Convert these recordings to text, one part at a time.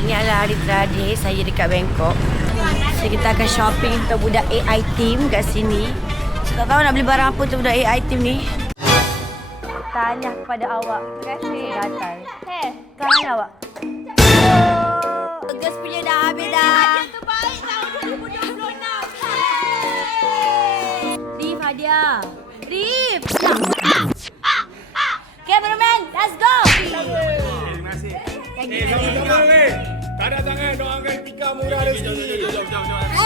Hari ni adalah hari terakhir saya dekat Bangkok. So kita akan shopping untuk budak AI team kat sini. Saya tak tahu nak beli barang apa untuk budak AI team ni. Tanya kepada awak. Terima kasih. Gatal. Kanan awak. Gas punya dah habis dah. Hadiah terbaik tahun 2026. Rif hadiah. Rif. Cameraman, let's go. Terima kasih. Sama-sama weh. Tanda tangan doakan Pika murah rezeki.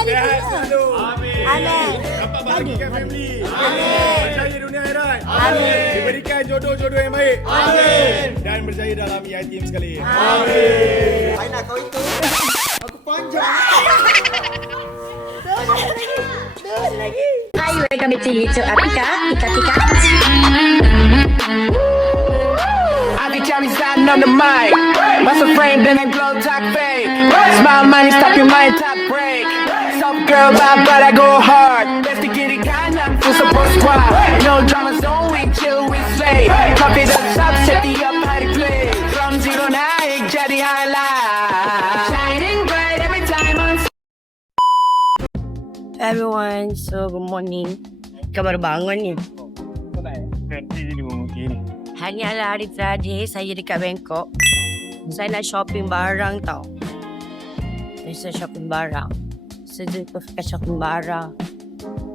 Sehat selalu. Amin. Dapat bahagikan family. Amin. Berjaya dunia akhirat. Amin. Diberikan jodoh-jodoh yang baik. Amin. Dan berjaya dalam EI team sekali. Amin. Aina kau itu. Aku panjang. Hi, welcome to YouTube Apika. Pika. Johnny standing on the mic. Muscle frame, then I glow talk fake. Smile money, stop your mind, top break. Soft girl vibe, but I go hard. Let's get it kind of full support squad. No drama zone, we chill, we slay. Copy the top, set the up, how to play. From zero nine, Jetty highlight. Shining bright every time on. Everyone, so good morning. Kau baru bangun ni. Hari ni adalah hari terakhir saya dekat Bangkok. Saya nak shopping barang tau. Saya shopping barang. Saya jumpa shopping barang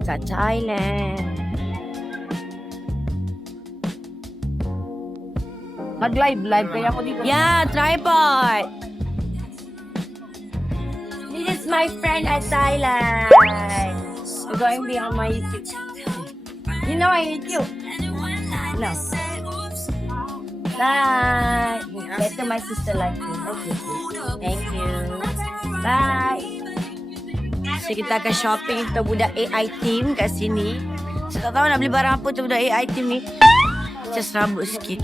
kat Thailand. Live kaya ako dito. Yeah, tripod. This is my friend at Thailand. You're going to be on my YouTube. You know my YouTube? No. Bye. Better my sister like you. Okay. Thank you. Bye. So kita akan shopping untuk budak AI team kat sini. Saya tak tahu nak beli barang apa untuk budak AI team ni. Just rambut sikit.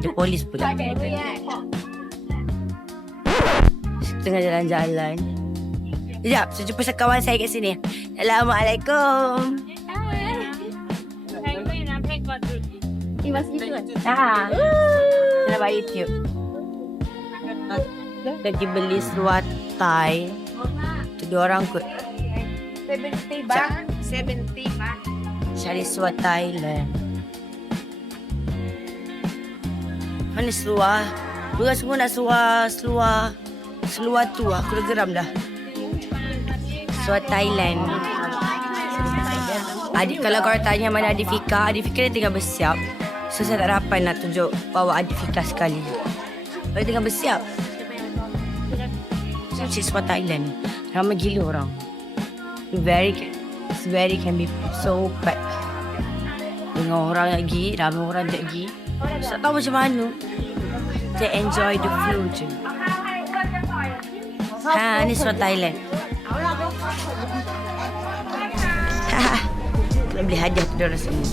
Dia polis pula. Tengah jalan-jalan. Sekejap, saya jumpa kawan saya kat sini. Assalamualaikum. Haa. Saya buat YouTube. Pergi beli seluar Thai. Tu 2 orang kot. 70 baht. 70 baht. Cari seluar Thailand. Mana seluar? Bukan semua nak seluar tu. Aku dah geram dah. Seluar Thailand. Adik, kalau korang tanya mana Adik Fika dia tengah bersiap. So saya tak dapat nak tunjuk bawa Adik Fika sekali. Dia tengah bersiap. So cik seluar Thailand. Ramai gila orang. It's very can be so packed. Dengan orang lagi, ramai orang lagi. So, tak tahu macam mana. They enjoy the view je. Ha, ni seluar Thailand. Nak beli hadiah tu diorang semua.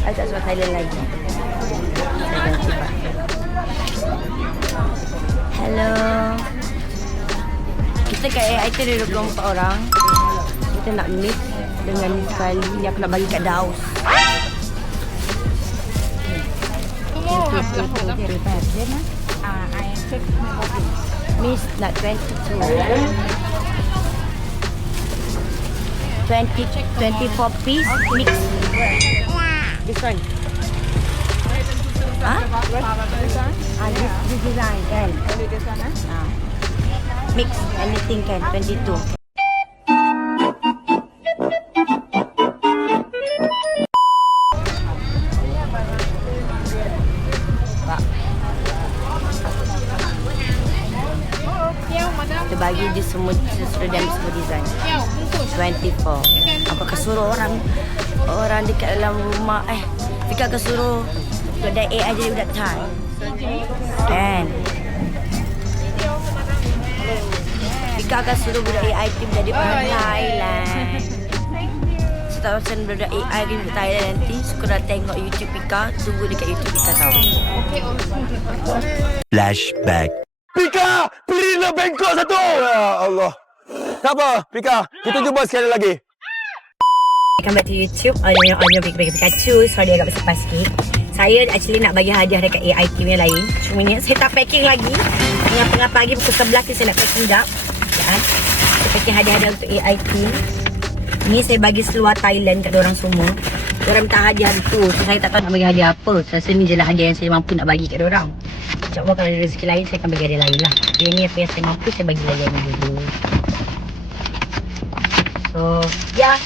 Saya tak seluar Thailand lagi. Saya ganti pak. Hello. Kita kat AI tu ada 24 orang. Kita nak meet dengan ni sekali. Ni aku nak bagi kat Daus. Miss nak 22. 24 piece mix. This one. Huh? This design kan. Mix anything kan 22. Kita bagi dia semua design 24. Aku akan suruh orang dekat dalam rumah Fika akan suruh budak AI jadi budak Thai kan. Fika akan suruh budak AI team jadi budak Thailand. Tak macam budak AI ni budak Thailand nanti. Suka nak tengok YouTube Pika. Tunggu dekat YouTube Pika tau. Flashback. Pika, belilah Bangkok satu. Ya Allah. Tak apa, Pika. Kita jumpa sekali lagi. Welcome back to YouTube. Onyo Pikachu. Sorry agak bersepas sikit. Saya actually nak bagi hadiah dekat AI team yang lain. Cuma ni saya tak packing lagi. Tengah-tengah pagi pukul 11 ni saya nak packing jap. Ya. Saya packing hadiah-hadiah untuk AI team. Ni saya bagi seluar Thailand kat diorang semua. Diorang minta hadiah tu. So, saya tak tahu nak bagi hadiah apa. Saya rasa ni je lah hadiah yang saya mampu nak bagi kat diorang. InsyaAllah kalau ada rezeki lain saya akan bagi hadiah lain lah. Yang ni apa yang saya mampu saya bagi hadiah ni dulu. So, ya.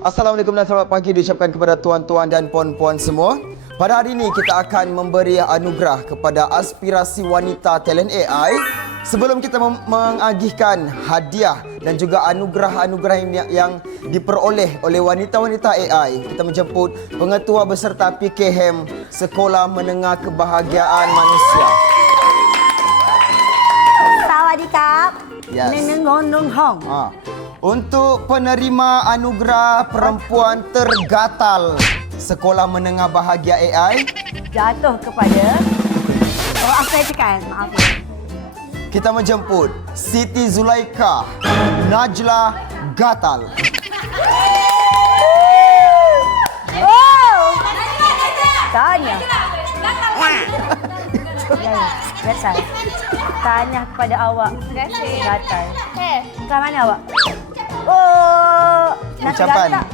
Assalamualaikum dan selamat pagi diucapkan kepada tuan-tuan dan puan-puan semua. Pada hari ini kita akan memberi anugerah kepada aspirasi wanita talent AI. Sebelum kita mengagihkan hadiah dan juga anugerah-anugerah yang diperoleh oleh wanita-wanita AI, kita menjemput pengetua beserta PKM Sekolah Menengah Kebahagiaan Manusia. Sawadikap. Yes. Nenengonong hong. Untuk penerima anugerah perempuan tergatal Sekolah Menengah Bahagia AI, Jatuh kepada apa saya cakap? Maaf. kita menjemput Siti Zulaika Najla Gatal. Oh! Tanya. Gatal. Tanya kepada awak. Gatal. Ke mana awak? Oh, nak Ucapan. gatal tak?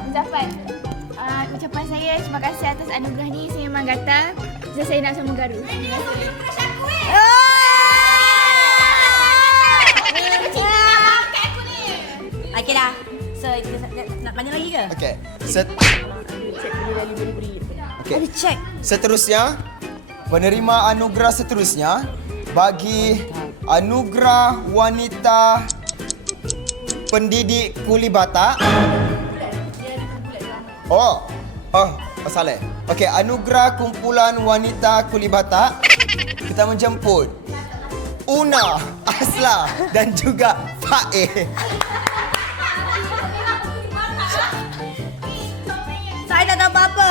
Ucapan saya terima kasih atas anugerah ni. Saya memang gatal. Saya nak sama garu. Terima kasih. Okey dah. So, nak tanya lagi ke? Okey. Okey. Ada check. Seterusnya, penerima anugerah seterusnya bagi anugerah wanita pendidik kuli batak. Salah. Okey, anugerah kumpulan wanita kuli batak. Kita menjemput Una, Asla dan juga Fae. Saya tak tahu apa-apa.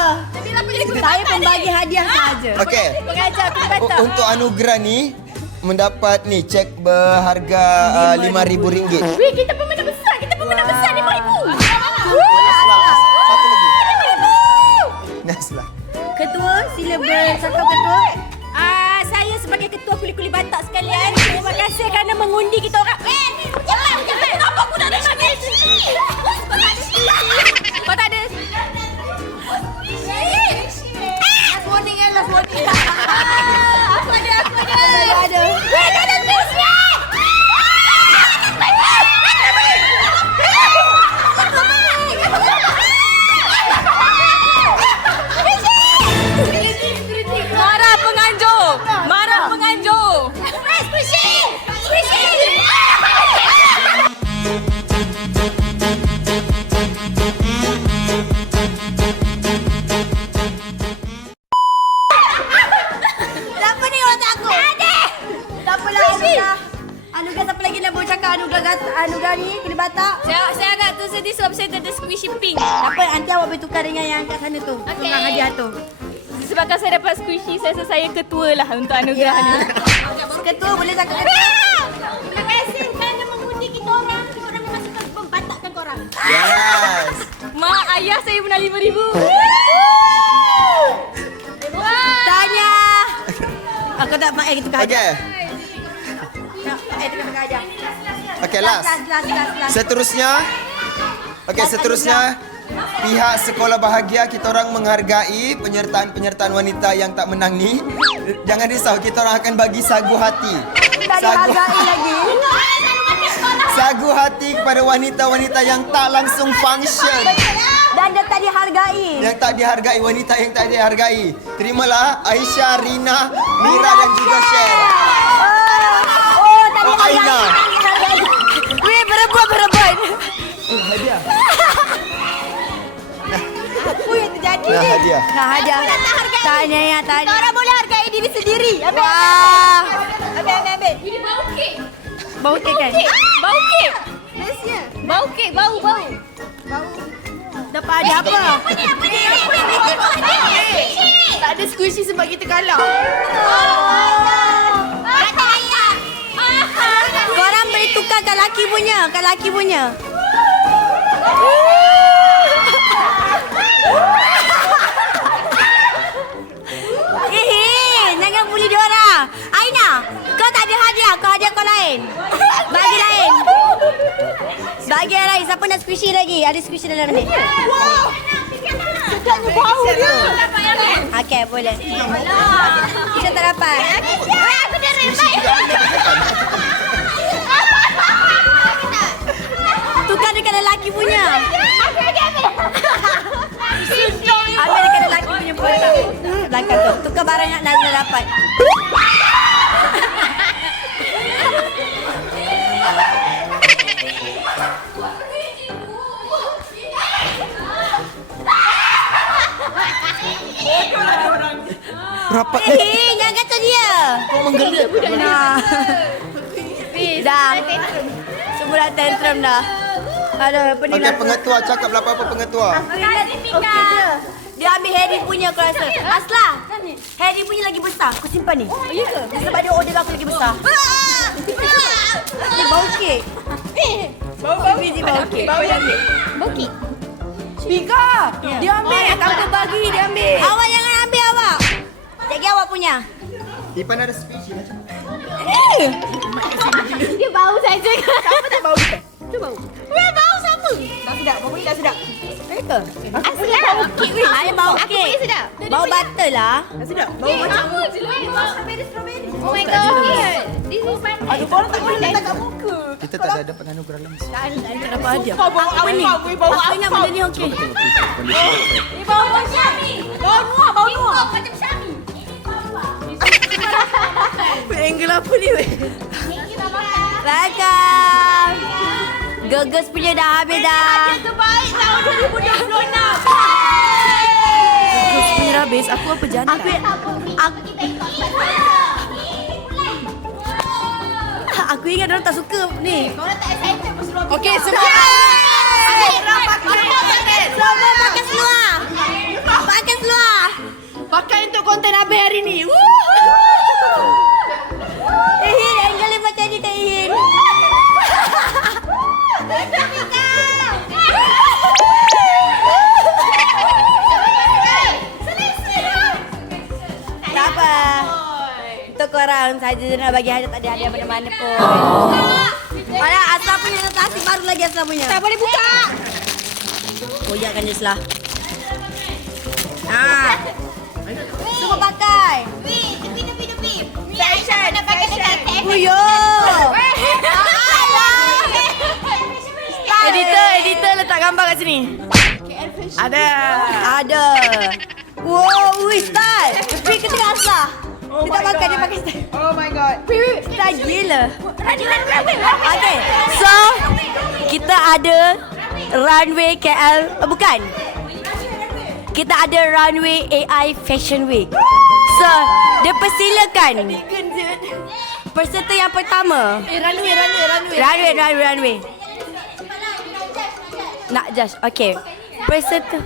Saya pembagi hadiah saja. Okey. Pengajar kuli batak. Untuk anugerah ni mendapat ni cek berharga RM5,000. Weh, kita pemenang besar. Kita pemenang besar RM5,000. Satu lagi. Nasla. Ketua, sila bersatu ketua. Saya sebagai ketua kuli-kuli batak sekalian, terima kasih kerana mengundi kita orang. Jangan. Kenapa aku nak dengar ni? Kau tak ada. Last warning. Aku ada. Weh, tak ada tulisnya. Marah penganjur. Squishy. Siapa ni orang takut? Ada. Tak apalah anugerah. Anugerah siapa lagi nak boleh cakap anugerah ni kena batak. Saya agak tersedih sebab saya tak ada squishy pink. Tak apa, nanti awak boleh tukar dengan yang kat sana tu. Okey. Dengan hadiah tu. Sebabkan saya dapat squishy, saya rasa saya ketua lah untuk anugerah ni. Ketua boleh cakap ketua. Terima kasih kerana mengundi kita orang. Kita orang memang suka membatakkan korang. Yes. Mak, ayah saya menang RM5,000. Tanya. Aku tak mak kita tukar hadiah. Okey. Tukar hadiah. Okey, last. Last. Seterusnya pihak Sekolah Bahagia kita orang menghargai penyertaan wanita yang tak menang ni. Jangan risau, kita orang akan bagi sagu hati. Tak dihargai lagi. Sagu hati kepada wanita-wanita yang tak langsung function. Dan dia tak dihargai. Yang tak dihargai, wanita yang tak dihargai. Terimalah Aisyah, Rina, Mira dan juga Sher. Tak Oh, dihargai. Aina. Weh, berebut. Hadiah. Apa yang terjadi Nah, ni? hadiah. Nah, hadiah. Aku dah tak hargai. Tanya. Kita orang boleh hargai diri sendiri. Wah. Ambil. Ini bau kek. Bau kek kan? Bau kek. Bestnya. Bau kek, bau. Dapat ada apa? Tak ada squishy sebab kita kalah. Korang boleh tukarkan laki punya. Jangan bully dia orang. Aina, kau tak ada hadiah. Kau hadiah kau lain. Bagi lain. Bagi yang lain. Siapa nak squishy lagi? Ada squishy dalam ni. Wow. Sedapnya bau dia. Okey, boleh. Kita tak dapat. Aku dah rembat. Tukar dekat lelaki punya. Ambil. Ambil dekat lelaki punya bola. Belakang tu. Tukar barang yang nak dapat. Rapat. Jangan kata dia. Kau menggelit. Nah. Dah. Semua dah tantrum dah. Aduh, pening Okey, lah. pengetua cakaplah apa-apa pengetua. Okey, dia ambil Harry punya aku rasa. Aslah. Harry punya lagi besar. Aku simpan ni. Oh, iya ke? Sebab dia order aku lagi besar. Dia bau kek. Bau busy bau kek. Bau yang ni. Bokit. Pika. Dia ambil. Tanpa bagi dia ambil. Awak jangan ambil awak. Jadi awak punya. Ipan ada speech macam. Dia bau saja. Siapa tak bau kita? Tu bau. Weh, bau siapa? Dah sedap. Bau ni dah sedap. Mereka. Asal bau kek weh. Ada bau Aku kek. punya sedap. Bau butter lah. Dah sedap. Bau macam. Oh my god. This is my Aduh, korang tak boleh letak kat muka. Kita tak ada dapat anugerah langsung. Tak dapat hadiah. Kau bau apa ni? Bau Aku ingat apa? benda ni okey. bau Syami. Bau nuah, bau nuah. Macam Syami. Angle apa ni weh? Welcome. Geges punya dah habis dah. Terbaik tahun 2026. Geges punya dah habis. Aku apa jantan? Aku ingat orang tak suka ni. Korang tak excited pun suruh Okey, semua. Semua pakai seluar. Pakai seluar. Pakai untuk konten habis hari ni. Ihin, angle dia macam ni tak Ihin. Tak apa. Untuk korang saja nak bagi hadiah, tak ada hadiah mana-mana pun. Mana Asla punya plastik baru lagi Asla punya. Tak boleh buka. Koyakkan je Asla. Semua pakai. Wih, tepi. Fashion. Nak pakai dekat table. Puyo. Editor letak gambar kat sini. Ada. Ada. Wow, style. Pergi ke tengah Asla. Dia tak pakai, dia pakai style. Oh my god. Style gila. Okay, so kita ada runway KL, bukan. Kita ada runway AI Fashion Week. So, dia persilakan peserta yang pertama. Runway. Nak judge, okay. Peserta.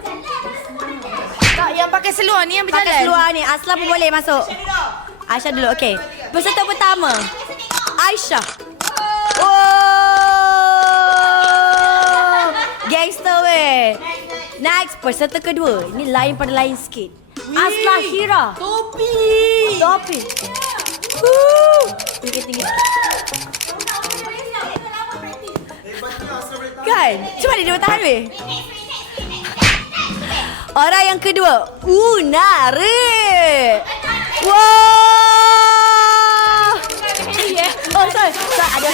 Tak, yang pakai seluar ni yang berjalan. Pakai seluar ni, Asla pun boleh masuk. Aisyah dulu, okay. Peserta pertama, Aisyah. Oh, gangster weh. Next, peserta kedua. Ini lain pada lain sikit. Asla Hira. Topi. Tinggi. Kan? Cuma dia bertahan weh. Orang yang kedua, Unari. Wow. Oh, sorry. Ada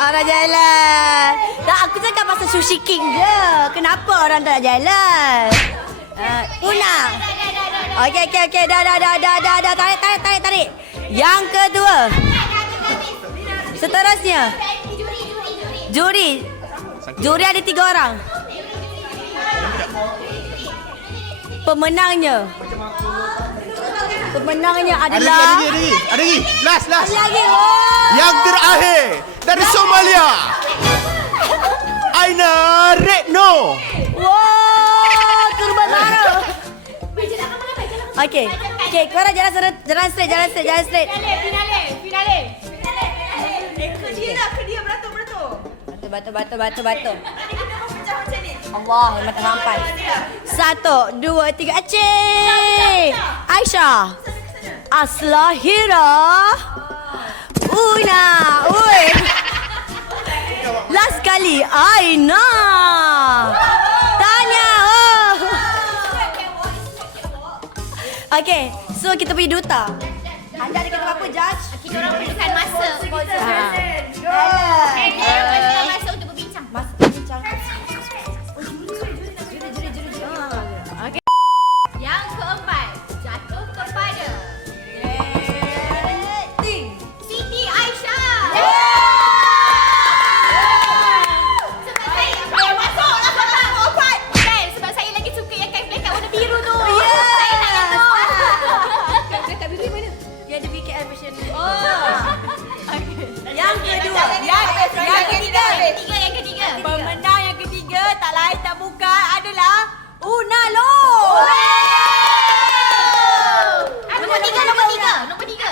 orang jalan. Tak, aku cakap pasal Sushi King je. Kenapa orang tak jalan? Una. Okey. Dah. Tarik. Yang kedua. Seterusnya. Juri ada 3 orang. Pemenangnya Pemenangnya Ada adalah... lagi. Last. Lagi. Oh. Yang terakhir dari Somalia. Aina Retno. Wow, kurban baru. Okey, korang jalan straight. Batu. Allah, memang tak sampai. 1, 2, 3, aceh. Aisyah. Aslahira. Una. Ui. Last kali, Aina. Tanya. Oh. Okay, so kita pergi duta. Anda ada kata apa, Judge? Kita orang perlukan masa. Masa untuk berbincang. Masa bincang. Yang keempat, jatuh kepada Siti Aisyah. Sebab saya masuklah kotak opat. Kan, sebab saya lagi suka yang kain flekat warna biru tu. Saya nak yang tu. Flekat biru mana? Dia ada BKL version ni. Yang kedua, yang ketiga. Pemenang yang ketiga tak lain tak bukan adalah Unalo. Nombor tiga.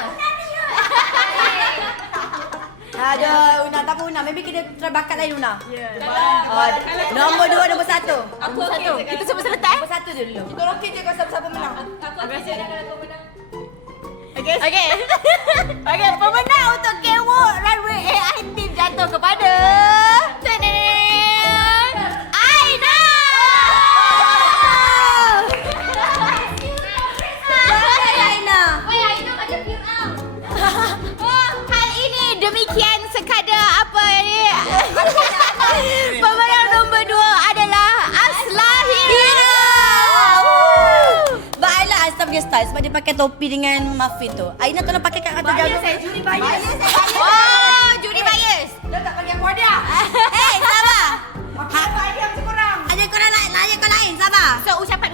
Aduh, Una tak apa Una. Maybe kita try bakat lain Una. Nombor 2, nombor 1. Aku okey. Kita semua selesai. Nombor 1 dulu. Kita rokit je kalau siapa menang. Okey, pemenang untuk K-Walk Runway AI Team jatuh kepada Aina. Aina. Aina macam Fir'aun. Hal ini demikian sekadar apa ni. Pemenang nombor 2 adalah Aslahira. But I like Asta punya style sebab dia pakai topi dengan muffin tu. Aina tolong pakai kat atas jaga. Saya juri bias. Oh, juri bias. Dah tak pakai apa dia. Sabar. Ada kurang. Ada kurang lain, kau lain. Sabar. So, ucapan.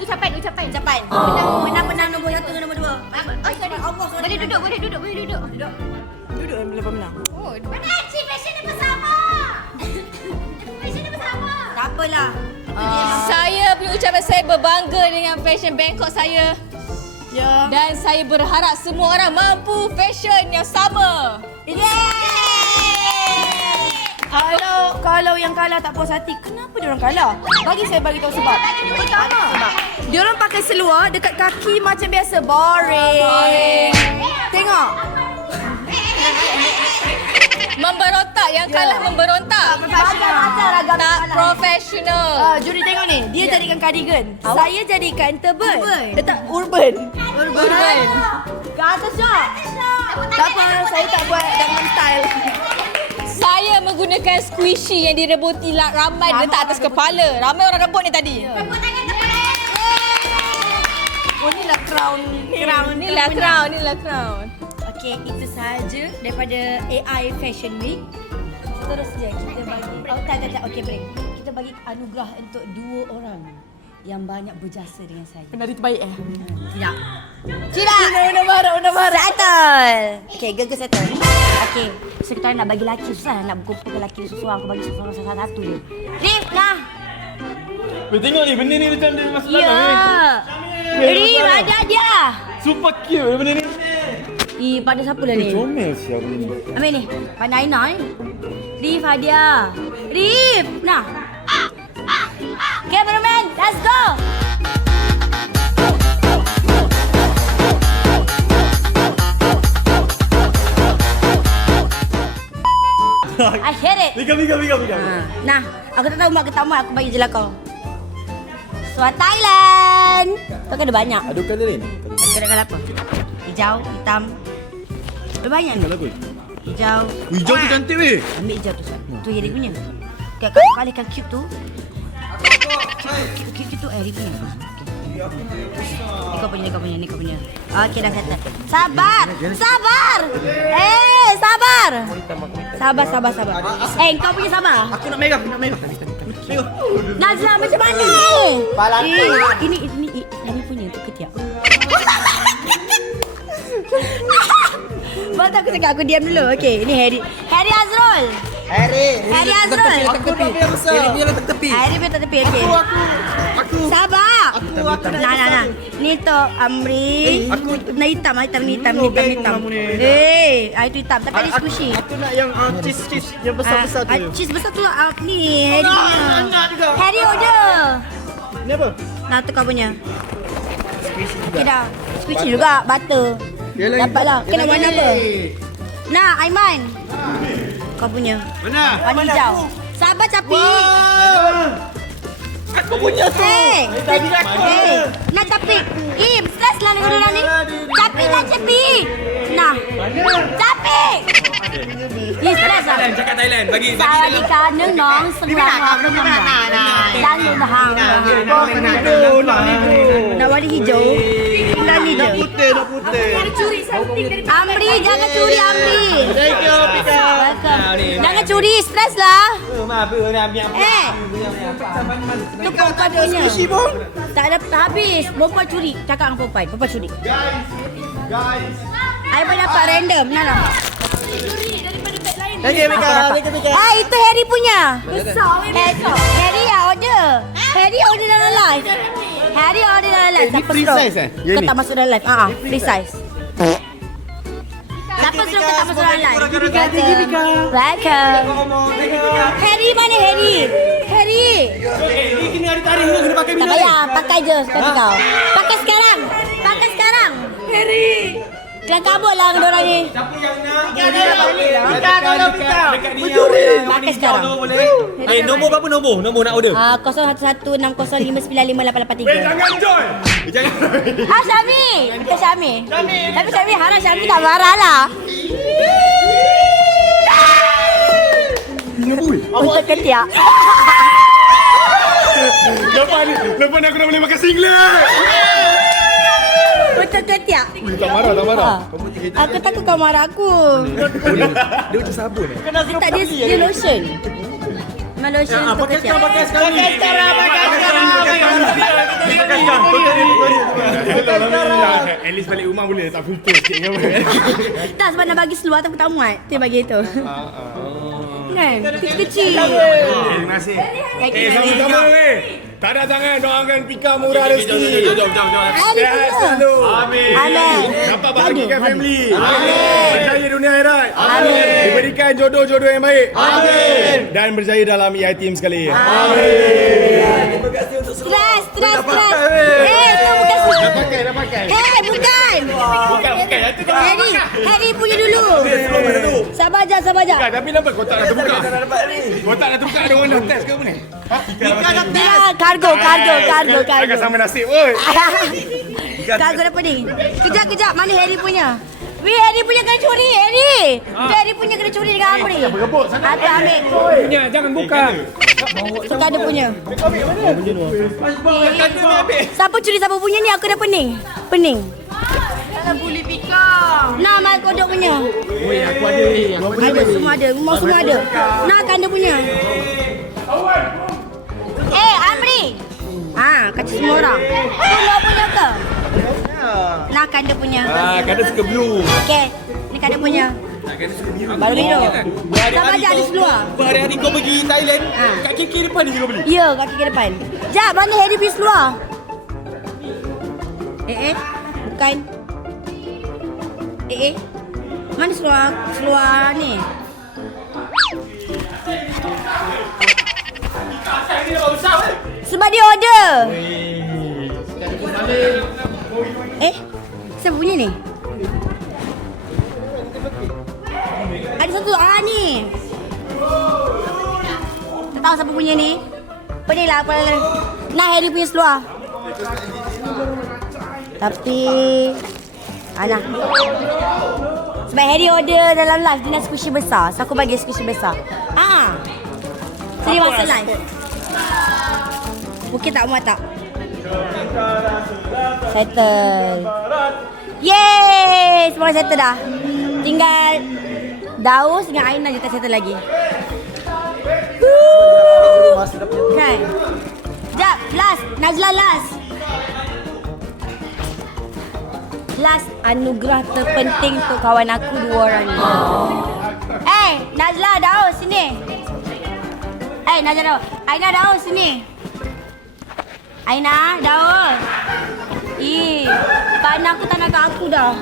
Menang nombor 1 dengan nombor 2. Oh, sorry. Boleh duduk. Duduk yang boleh menang. Oh, mana Cik fashion dia bersama. Tak apalah. Saya punya ucapan saya berbangga dengan fashion Bangkok saya. Ya. Dan saya berharap semua orang mampu fashion yang sama. Kalau yang kalah tak puas hati, kenapa dia orang kalah? Saya bagi tahu sebab. Dia orang pakai seluar dekat kaki macam biasa. Boring. Tengok. Memberontak, yang kalah memberontak. Tak profesional. Juri tengok ni. Dia jadikan cardigan. Saya jadikan tebal. Letak urban. Ke atas Jok. Tak apa, saya tak buat dengan style. Saya menggunakan squishy yang direbuti ramai letak atas kepala. Ramai orang rebut ni tadi. Oh, inilah crown. Inilah crown. Okey, itu sahaja daripada AI Fashion Week. Seterusnya kita bagi tak. Okey, break. Kita bagi anugerah untuk 2 orang yang banyak berjasa dengan saya. Penari terbaik Tidak. Una marah. Settle. Okey, girl settle. Okey, so kita nak bagi lelaki susah nak berkumpul lelaki seseorang. Aku bagi seseorang satu je. Rif, nah. Tengok ni, benda ni macam dia masalah Ya. Rif, ada dia. Super cute benda ni. Pada siapa lah ni? Comel siapa ni. Ambil ni. Pada Aina ni. Rif, hadiah. Rif, nah. Cameraman, let's go. I hate it. Bika. Nah, aku tak tahu mak ke tak mak, aku bagi je lah kau. Suat Thailand. Tu kan ada banyak. Ada colour lain? Kira-kira apa? Hijau, hitam. Ada banyak ni. Colour apa? Hijau. Hijau tu cantik weh. Ambil hijau tu. Tu yang dia punya. Kau kalikan cube tu. Cube tu dia punya. Ni kau punya. Okey, dah kata. Sabar. Sabar. Sabar. Kau punya sabar. Aku nak merah. Najla macam mana? Ini punya tu ketiak. Baru tak aku cakap, aku diam dulu. Okey, ni Harry. Harry Azrul. Harry Azrul. Aku dah biar besar. Harry letak tepi. Harry biar tak tepi, okey. Aku. Sabar. Aku. Nah. Ni tu Amri. Aku. Nah, hitam. Itu hitam. Tapi ada squishy. Aku nak yang cheese yang besar-besar tu. Cheese besar tu ni Harry punya. Harry order. Ni apa? Nah, tu kau punya. Squishy dah. Squishy juga, butter. Dapatlah. Kena warna apa? Nah, Aiman. Kau punya. Mana? Warna hijau. Sabar, Capi. Aku punya tu. Hey, nak Capi. Stress lah dengan ni. Capi. Nah. Capi. Stress lah. Cakap Thailand. Bagi. Saya di kanan nong seluar dan lubang. Nak warna hijau. Dan hijau. Nak putih. Amri, jangan curi Amri. Thank you, Pika. Welcome. Jangan curi, stres lah. Apa nak ambil Tu kau punya. Tak ada habis. Perempuan curi. Cakap dengan perempuan. Perempuan curi. Guys. I boleh dapat random. Mana? Thank you, Pika. Itu Harry punya. Harry yang order. Harry order dalam live. Siapa free suruh? size, Kau tak masuk dalam live. Free size. Siapa suruh kau tak masuk dalam live? Welcome. Harry mana Harry? Ni kena ada tarikh ni, kena pakai Tak payah, pakai je seperti kau. Pakai sekarang. Harry. Jangan kabut lah dengan orang ni. Siapa yang nak? Dekat ni Pakai sekarang. nombor berapa nombor? Nombor nak order. 011605958883. Jangan join. Jangan. Syami. Bukan Syami. Tapi Syami harap Syami tak marah lah. Untuk ketiak. Lepas ni aku dah boleh makan singlet. Untuk ketiak. Tak marah. Aku takut kau marah aku. Dia macam sabun Tak, dia lotion. Memang lotion untuk ketiak. Pakai sekarang. At least balik rumah boleh tak filter sikit ke apa. Tak, sebab nak bagi seluar tapi tak muat. Dia bagi itu. Kan? Kecil-kecil. Terima kasih. Sama-sama weh. Tak ada tangan doakan Pika murah rezeki. Jom. Sehat selalu. Amin. Dapat bahagikan family. Amin. Berjaya dunia akhirat. Amin. Diberikan jodoh-jodoh yang baik. Amin. Dan berjaya dalam EI team sekali. Amin. Stres. Itu bukan Dah pakai. bukan. Harry punya dulu. Sabar je. Tapi kenapa kotak dah terbuka? Kotak dah terbuka ada orang dah test ke apa ni? Dia kargo. Agak sama nasib oi. Kargo apa ni? Kejap. Mana Harry punya? Harry punya kena curi, Harry. Harry punya kena curi dengan Amri. Berebut sana. Aku ambil. Punya jangan buka. Suka ada punya. Siapa curi siapa punya ni? Aku dah pening. Jangan bully Pika. Nah, Mak kodok punya. Aku ada ni. Ada, semua ada. Memang semua ada. Nak kanda punya. Amri. Kacau semua orang. Pulau punya ke? Nak kanda punya. Kanda suka blue. Okey. Ni kanda punya. Baru biru. Sama je ada seluar. Hari-hari kau pergi Thailand, kat kaki depan ni kau beli. Ya, kaki ke depan. Jap, mana Harry punya seluar? Bukan. Mana seluar ni? Sebab dia order. Siapa punya ni? Ada satu ni. Tak tahu siapa punya ni. Pening lah apa. Nah, Harry punya seluar. Tapi Ana. Sebab Harry order dalam live dia nak squishy besar. So aku bagi squishy besar. Seri masa live. Mungkin tak muat tak? Settle. Yeay! Semua settle dah. Tinggal Daus dengan Aina je tak settle lagi. Kan? Sekejap, last. Najla last. last anugerah terpenting untuk kawan aku 2 orang ni. Najla, Daus, sini. Najla, Daus. Aina, Daus, sini. Aina, Daus. Partner aku tak nak kat aku dah.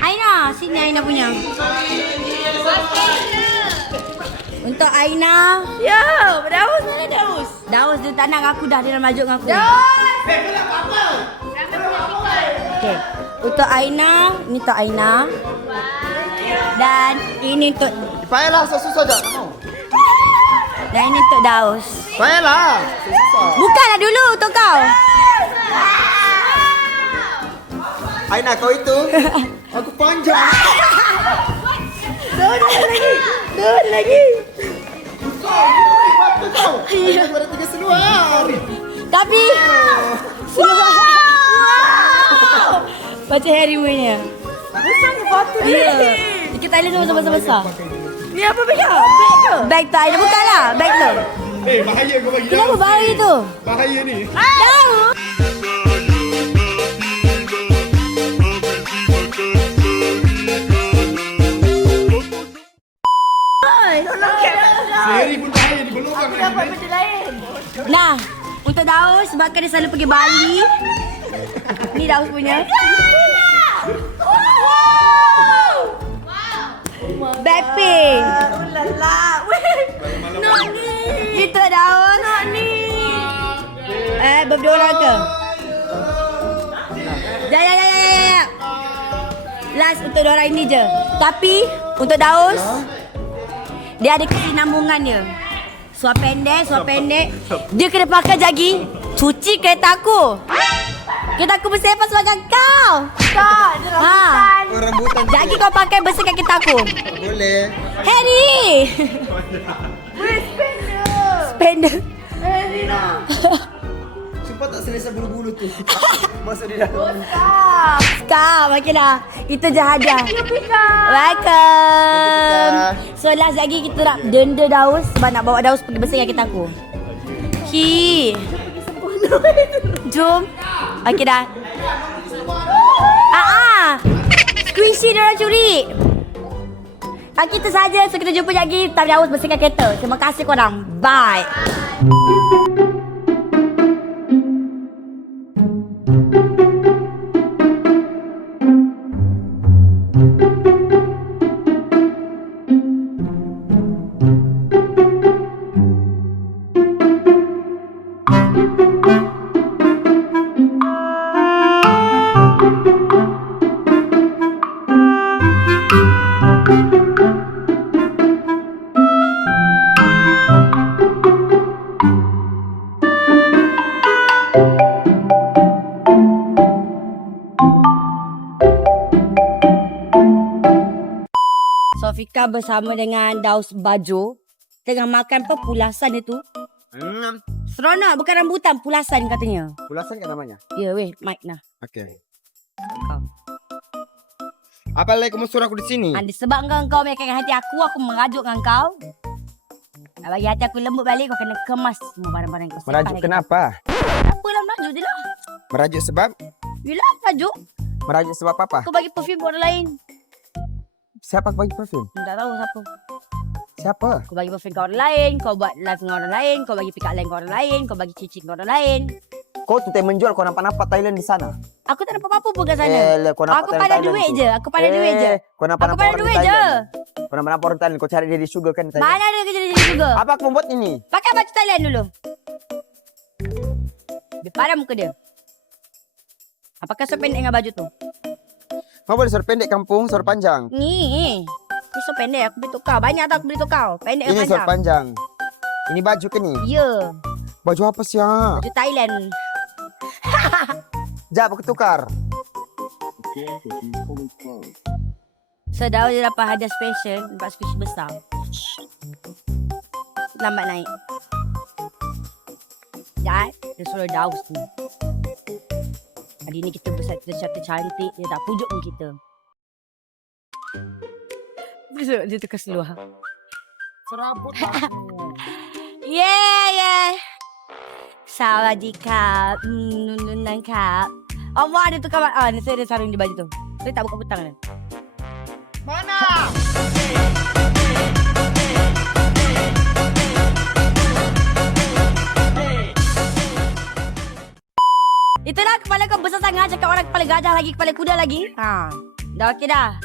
Aina, sini Aina punya. Untuk Aina. Ya, Daus mana Daus? Daus dia tak nak kat aku dah. Dia nak maju dengan aku. Okay. Untuk Aina, ni untuk Aina. Dan ini untuk Payahlah, susah je. dan ini untuk Daus. Payahlah. Bukanlah dulu untuk kau. Aina, kau itu. Aku panjang. Turun lagi. Kau. Aina baru 3 seluar. Tapi macam Harry punya. Besar ke batu ni? Ya. Kita Thailand semua besar-besar. Ni apa pegang? Beg ke? Bag tu Aina bukanlah. Bag tu. Bahaya kau bagi Kenapa bahaya tu? Bahaya ni. Tahu. Sehari pun bahaya di belakang. Dapat benda lain. Nah, untuk Daus sebabkan dia selalu pergi Bali. Ni Daus punya. Blackpink. Ulala. Nani. Itu Daus. Nani. Berdua orang ke? Ya. Last untuk orang ini je. Tapi untuk Daus, dia ada kesinambungan dia. Suap pendek. Dia kena pakai jagi cuci kereta aku. Kereta aku bersih apa sebab kau? Tak, dia rambutan. Oh, rambutan. Jagi kau pakai bersihkan kereta aku. Boleh. Harry! Weh, spender. Spender. Rina. Sumpah tak selesa bulu-bulu tu. Masuk di dalam. Kau makinlah. Itu je hadiah. Ya, Pika. Welcome. So last lagi kita nak denda Daus sebab nak bawa Daus pergi bersihkan kereta aku. Jom. Okey dah. Squishy dia orang curi. Kita saja. So kita jumpa lagi. Tapi Daus bersihkan kereta. Terima kasih korang. Bye. Sofika bersama dengan Daus Bajo tengah makan apa pulasan itu. Seronok bukan rambutan, pulasan katanya. Pulasan kan namanya? Ya weh, mic nah. Okey. Kau. Apa lagi kamu suruh aku di sini? Sebab kau meyakinkan hati aku mengajuk dengan kau. Bagi hati aku lembut balik, kau kena kemas semua barang-barang kau. Merajuk kenapa? Apalah merajuk je lah. Merajuk sebab? Yelah merajuk. Merajuk sebab apa? Kau bagi perfume orang lain. Siapa bagi perfume? Tak tahu siapa. Siapa? Kau bagi perfume ke orang lain, kau buat live dengan orang lain, kau bagi pick up line ke orang lain, kau bagi cicit ke orang lain. Kau tu tak menjual, kau nampak-nampak Thailand di sana. Aku tak nampak apa-apa pun kat sana. Kau nampak Aku pandai duit je. Aku pandai duit je. Kau nampak Aku pandai duit je. Kau nampak orang Thailand, kau cari dia di sugar kan Thailand. Mana ada kerja jadi juga? Apa aku membuat ini? Pakai baju Thailand dulu. Dia parah muka dia. Apakah so pendek dengan baju tu? Kau boleh suruh pendek kampung, suruh panjang. Ni so pendek aku beli untuk kau. Banyak tau aku beli untuk kau. Pendek Ini dengan suruh panjang. panjang. Ini baju ke ni? Ya. Baju apa siap? Baju Thailand. Sekejap aku tukar. So Daud dia dapat hadiah special. Dapat special besar. Lambat naik. Dan dia suruh Daud ni. Hari ni kita bersatu cantik. Dia tak pujuk pun kita. Dia tukar seluar. Serabut aku. Yeah. Sawadee kap. Nunan kap. Allah ada tukar. Ni saya ada sarung di baju tu. Boleh tak buka butang ni? Mana? Itulah kepala kau besar sangat. Cakap orang kepala gajah lagi, kepala kuda lagi. Dah okey dah.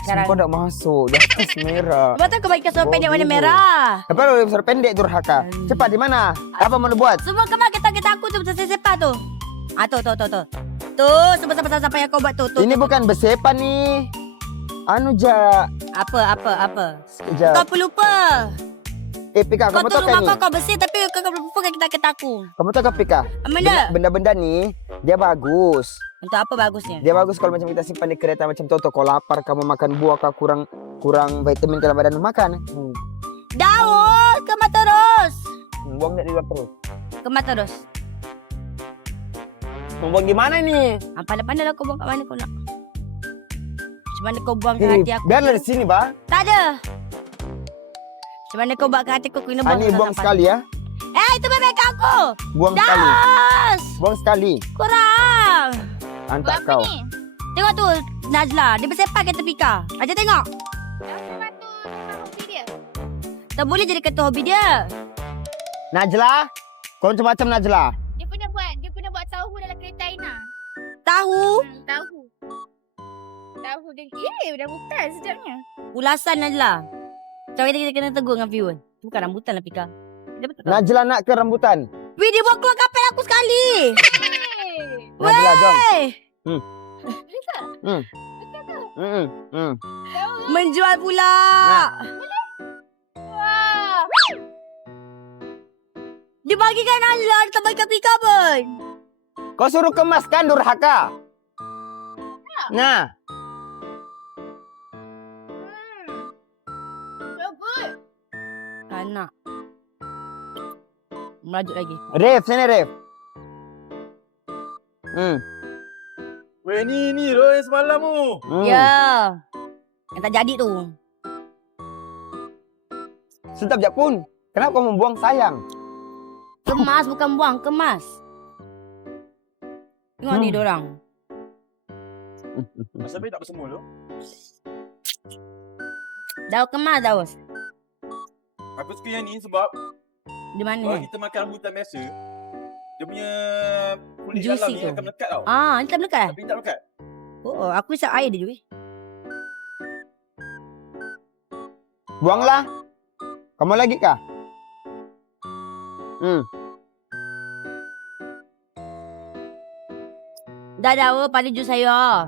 Sekarang. Kau dah masuk. Justice merah. Lepas tu kau bagi kasut pendek warna merah. Apa lu besar pendek tu Haka? Cepat di mana? Apa mau lu buat? Semua kemar kita aku tu sesepa tu. Tu. Tu, sampai yang kau buat tu. Ini bukan bersepan ni. Anu ja. Apa? Sekejap. Kau pelupa. Pika, Kau kamu tu tahu kan rumah ni? kau bersih tapi kau lupa kita aku. Kamu tahu kan Pika? Mana? Benda-benda ni dia bagus. Untuk apa bagusnya? Dia bagus kalau macam kita simpan di kereta macam tu. Kau lapar, kamu makan buah, kau kurang vitamin dalam badan makan. Daun, kemat terus. Buang tak di luar terus. Kemat terus. Mau buang di mana ni? Pandai-pandai lah kau buang kat mana kau nak. Macam mana kau buang ke hati aku? Biarlah di sini, Ba. Tak ada. Macam mana kau buat ke hati aku kena buang. Ani buang sekali ya. Itu bebek aku. Buang sekali. Das. Buang sekali. Kurang. Antak Buat kau. apa ni? Tengok tu Najla. Dia bersepak ke tepi kau. Aja tengok. Sepatu nama hobi dia. Tak boleh jadi ketua hobi dia. Najla. Kau macam-macam Najla. Dia pernah buat tahu dalam kereta Aina. Tahu. Tahu dia. Rambutan sedapnya. Ulasan Najla. Macam kita kena tegur dengan viewer. Bukan rambutan lah Pika. Dia betul tak? Najla nak ke rambutan? Weh, dia buat keluar kapel aku sekali. Najla, jom. Weh. Menjual pula. Wah. Dia bagikan Najla. Dia tak bagikan Pika pun. Kau suruh kemaskan Durhaka. Nah. So good. Anak. Merajuk lagi. Ref, sini Ref. Weh, ni loh yang semalam tu. Ya. Yang tak jadi tu. Sedap je pun. Kenapa kau membuang sayang? Kemas bukan buang. Kemas. Tengok ni diorang. Masa baik tak bersemua tu? Daun kemas Daus. Aku suka yang ni sebab Di mana kalau ni? kita makan rambutan biasa, dia punya kulit Juicy dalam ni tu. akan melekat tau. Ni tak melekat eh? Tapi tak melekat. Oh, aku isap air dia je weh. Buanglah. Kamu lagi kah? Dah pada jus saya.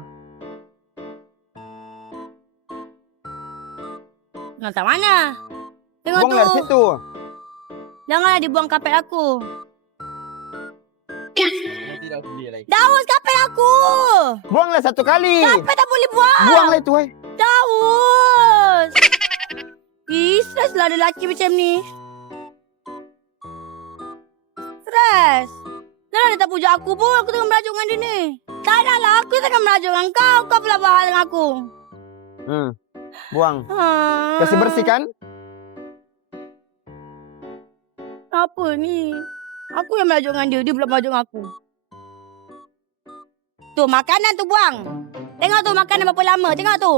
Nak tak mana? Tengok Buanglah di tu. situ. Janganlah dibuang kapet aku. Nanti dah beli lagi. Daus kapet aku. Buanglah satu kali. Kapet tak boleh buang. Buanglah itu, weh. Daus. Stres lah ada lelaki macam ni. Stres. Kenapa dia tak pujuk aku pun? Aku tengah merajuk dengan dia ni. Tak ada lah. Aku tengah merajuk dengan kau. Kau pula bahal dengan aku. Buang. Kasih bersih kan? Apa ni? Aku yang merajuk dengan dia. Dia pula merajuk dengan aku. Tu, makanan tu buang. Tengok tu makanan berapa lama. Tengok tu.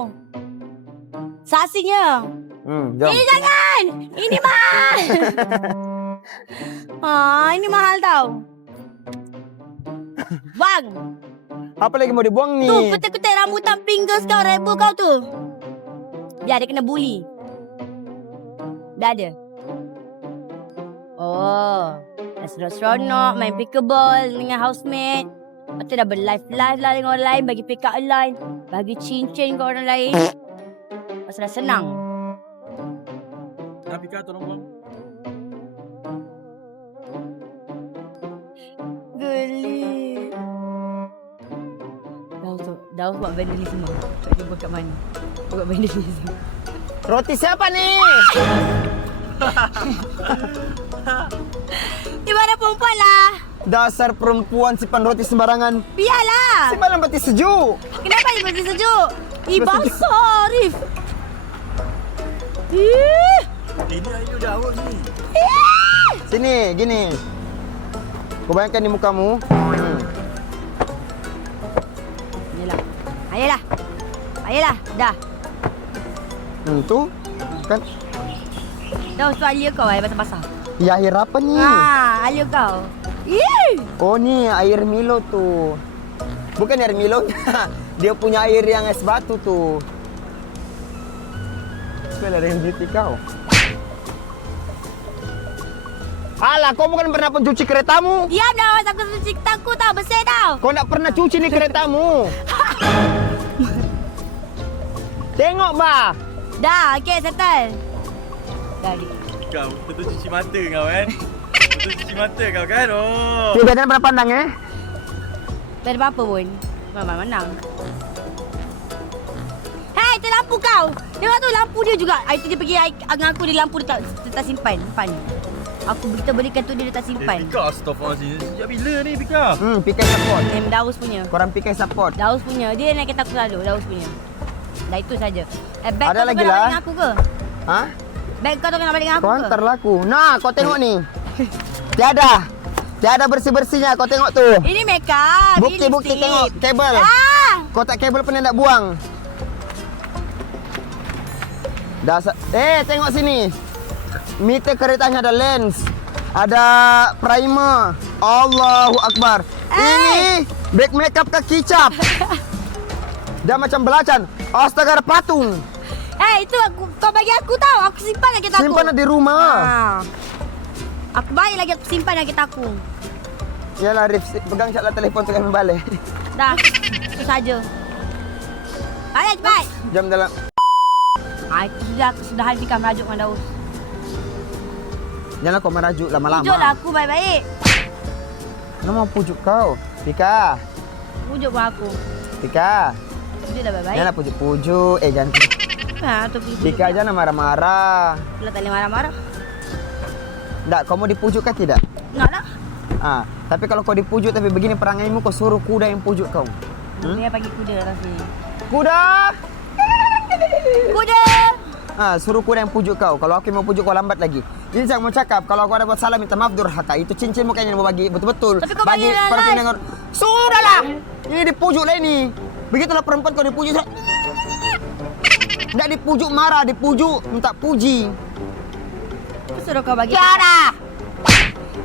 Sasinya. Jom. Ini jangan. Ini mahal. Ini mahal tau. Bang. Apa lagi mau dibuang ni? Tu petik-petik rambutan fingers kau, rebel kau tu. Biar dia kena bully. Dah ada. Oh. Dah seronok-seronok main pickleball dengan housemate. Lepas tu dah berlive-live lah dengan orang lain. Bagi pick up line. Bagi cincin ke orang lain. Lepas tu dah senang. Tapi kau tolong buang. Geli. Daus buat benda ni semua. Tak dia buat kat mana. Buat benda ni semua. Roti siapa ni? Ibarat perempuan lah. Dasar perempuan simpan roti sembarangan. Biarlah. Simpan peti sejuk. Kenapa dia masih sejuk? Basah, Arif. Ih. Ini air dah awak ni. Sini, gini. Kau bayangkan di mukamu. Inilah. Ayolah. Ayolah, dah. Tu kan Dah usah alia kau basah-basah. ya air apa ni? Alia kau. Ih. Oh ni air Milo tu. Bukan air Milo. Dia punya air yang es batu tu. Smell ada yang beauty kau. Alah, kau bukan pernah pencuci keretamu. Diam dah, aku cuci aku tau, bersih tau. Kau nak pernah cuci ni keretamu. Tengok bah. Dah, okey, settle. Dah, Dik. Kau betul cuci mata kau kan? Betul cuci mata kau kan? Oh. Dia badan berapa pandang Tak ada apa-apa pun. Mama menang. Hei, tu lampu kau. Tengok tu lampu dia juga. Itu dia pergi dengan aku, dia lampu dia tak simpan. Depan ni. Aku berikan tu dia tak simpan. Pika, astaghfirullahaladzim. Sejak bila ni Pika? Pikai support. Daus punya. Korang pikai support. Daus punya. Dia naik kereta aku selalu. Daus punya. Dah itu saja. Beg Ada kau lagi tu kau nak lah. balik dengan aku ke? Ha? Beg kau tu kau nak balik dengan aku Kau ke? hantar laku. Nah, kau tengok ni. Tiada bersih-bersihnya. Kau tengok tu. Ini makeup. Bukti tengok kabel. Kotak kabel pernah nak buang. Tengok sini. Meter keretanya ada lens. Ada primer. Allahu Akbar. Ini beg makeup ke kicap. Dah macam belacan. Astaga, ada patung. Itu kau bagi aku tahu. Aku simpan lagi kereta aku. Simpan di rumah. Aku balik lagi aku simpan lagi kereta aku. Yalah, Rif, pegang caklah telefon tu kami balik. Dah. Itu saja. Ayo cepat. Jam dalam. Itu sudah kesudahan Pika merajuk dengan Daus. Janganlah kau merajuk lama-lama. Pujuklah aku baik-baik. Nak mau pujuk kau. Pika. Pujuk pun aku. Pika. Pujuklah baik-baik. Janganlah pujuk-pujuk. Jangan. Tu pujuk. Pika jangan marah-marah. Pula tak boleh marah-marah. Tak, kau mau dipujuk ke tidak? Nak lah. Tapi kalau kau dipujuk tapi begini perangaimu, kau suruh kuda yang pujuk kau. Dia panggil kuda lah sini. Kuda! Kuda! Suruh kuda yang pujuk kau. Kalau aku mau pujuk kau lambat lagi. Jadi saya mau cakap, kalau kau ada buat salah minta maaf durhaka. Itu cincin mukanya yang mau bagi betul-betul. Tapi kau bagi lah, pendengar. Sudahlah! Ini dipujuk lah ini. Begitulah perempuan kau dipujuk. Tak dipujuk marah, dipujuk minta puji. Suruh kau bagi. Tiara!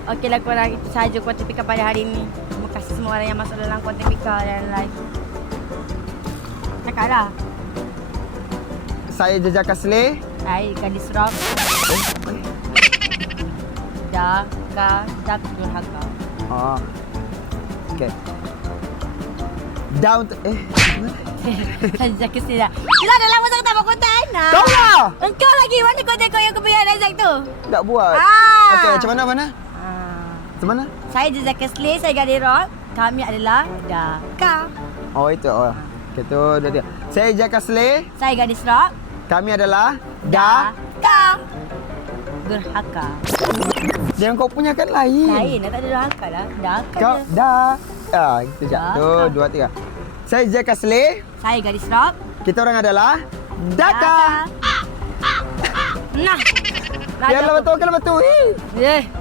Okeylah korang, itu sahaja konten Pika pada hari ini. Terima kasih semua orang yang masuk dalam konten Pika dan live. Cakaplah. Saya Jejak Kasle. Saya Gadis Rock. Dak durhaka. Okay. Down to... Saya kasi dah. Kita dah lama sangat tak buat konten. Kau lah! Engkau lagi. Mana konten kau yang kebiayaan Razak tu? Tak buat. Okey, macam mana? Macam mana? Saya Jejak Kasle, saya Gadis Rock. Kami adalah Daka. Oh, itu. Okay, tu. Dua. Saya Jejak Kasle. Saya Gadis Rock. Kami adalah Daka. Durhaka. Yang kau punya kan lain. Lain, tak ada durhaka lah. Daka Kau je. Itu je. Tu, dua, tiga. Saya Jejak Kasle. Saya Gadis Rock. Kita orang adalah Daka. Nah. Yang betul.